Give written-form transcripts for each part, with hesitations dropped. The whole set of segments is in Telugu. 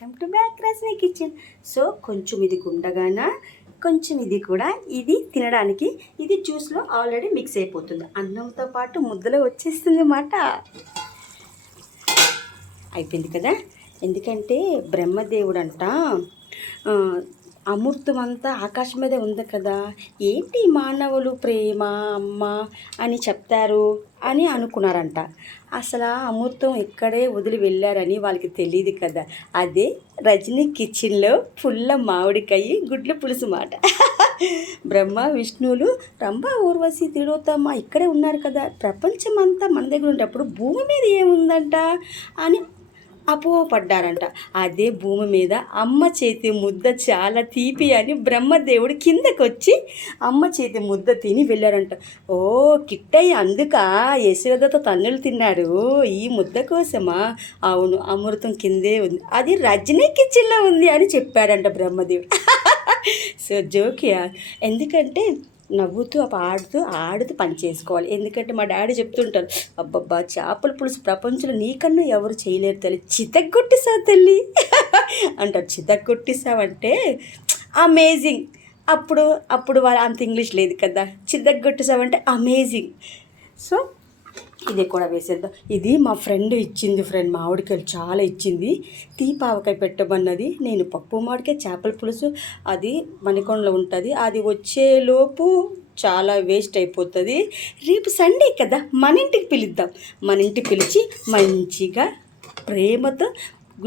Welcome to back Rashmi kitchen. So కొంచెం ఇది గుండగాన, కొంచెం ఇది కూడా, ఇది తినడానికి, ఇది జ్యూస్లో ఆల్రెడీ మిక్స్ అయిపోతుంది. అన్నంతో పాటు ముద్దలో వచ్చేస్తుంది అన్నమాట. అయిపోయింది కదా. ఎందుకంటే బ్రహ్మదేవుడు అంట అమృతం అంతా ఆకాశం మీదే ఉంది కదా, ఏంటి మానవులు ప్రేమ అమ్మ అని చెప్తారు అని అనుకున్నారంట. అసలు అమృతం ఇక్కడే వదిలి వెళ్ళారని వాళ్ళకి తెలియదు కదా. అదే రజనీ కిచెన్లో పుల్ల మామిడికాయ గుడ్ల పులుసు మాట. బ్రహ్మ విష్ణువులు రంభ ఊర్వశి తిలోత్తమ ఇక్కడే ఉన్నారు కదా, ప్రపంచం అంతా మన దగ్గర ఉండేటప్పుడు భూమి మీద ఏముందంట అని అపోహపడ్డారంట. అదే భూమి మీద అమ్మ చేతి ముద్ద చాలా తీపి అని బ్రహ్మదేవుడు కిందకు వచ్చి అమ్మ చేతి ముద్ద తిని వెళ్ళారంట. ఓ కిట్టయ్య అందుక యశోదతో తన్నులు తిన్నాడు ఈ ముద్ద కోసమా? అవును, అమృతం కిందే ఉంది, అది రజనీ కిచెన్లో ఉంది అని చెప్పాడంట బ్రహ్మదేవుడు. సో జోకియా, ఎందుకంటే నవ్వుతూ ఆడుతూ పని చేసుకోవాలి. ఎందుకంటే మా డాడీ చెప్తుంటారు, అబ్బబ్బా చేపల పులుసు ప్రపంచంలో నీకన్నా ఎవరు చేయలేరు తల్లి, చితగ్గొట్టేసావు తల్లి అంటారు. చితగ్గొట్టేసావంటే అమేజింగ్. అప్పుడు వాళ్ళు అంత ఇంగ్లీష్ లేదు కదా, చితగ్గొట్టేసావంటే అమేజింగ్. సో ఇది కూడా వేసేద్దాం. ఇది మా ఫ్రెండ్ ఇచ్చింది, మామిడికాయలు చాలా ఇచ్చింది, తీపావకాయ పెట్టమన్నది. నేను పప్పు మామిడికాయ చేపల పులుసు అది మణికొండలో ఉంటుంది, అది వచ్చేలోపు చాలా వేస్ట్ అయిపోతుంది. రేపు సండే కదా, మన ఇంటికి పిలుద్దాం. మన ఇంటికి పిలిచి మంచిగా ప్రేమతో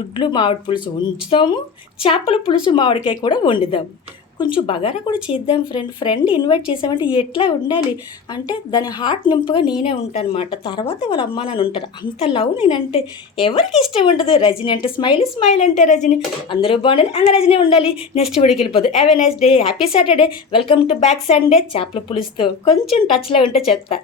గుడ్లు మామిడి పులుసు ఉంచుతాము, చేపల పులుసు మామిడికాయ కూడా వండుదాం. కొంచెం బగారా కూడా చేద్దాం. ఫ్రెండ్ ఇన్వైట్ చేసామంటే ఎట్లా ఉండాలి అంటే దాని హార్ట్ నింపుగా నేనే ఉంటాను అనమాట. తర్వాత వాళ్ళ అమ్మ నాన్న ఉంటారు. అంత లవ్ నేనంటే ఎవరికి ఇష్టం ఉండదు. రజనీ అంటే స్మైల్ అంటే రజనీ. అందరూ బాగుండాలి, అందరూ రజనీ ఉండాలి. నెక్స్ట్ వీడికి వెళ్ళిపోదు. Have a nice day, happy Saturday, welcome to back Sunday. చేపల పులుసుతో కొంచెం టచ్లో ఉంటే చెప్తా.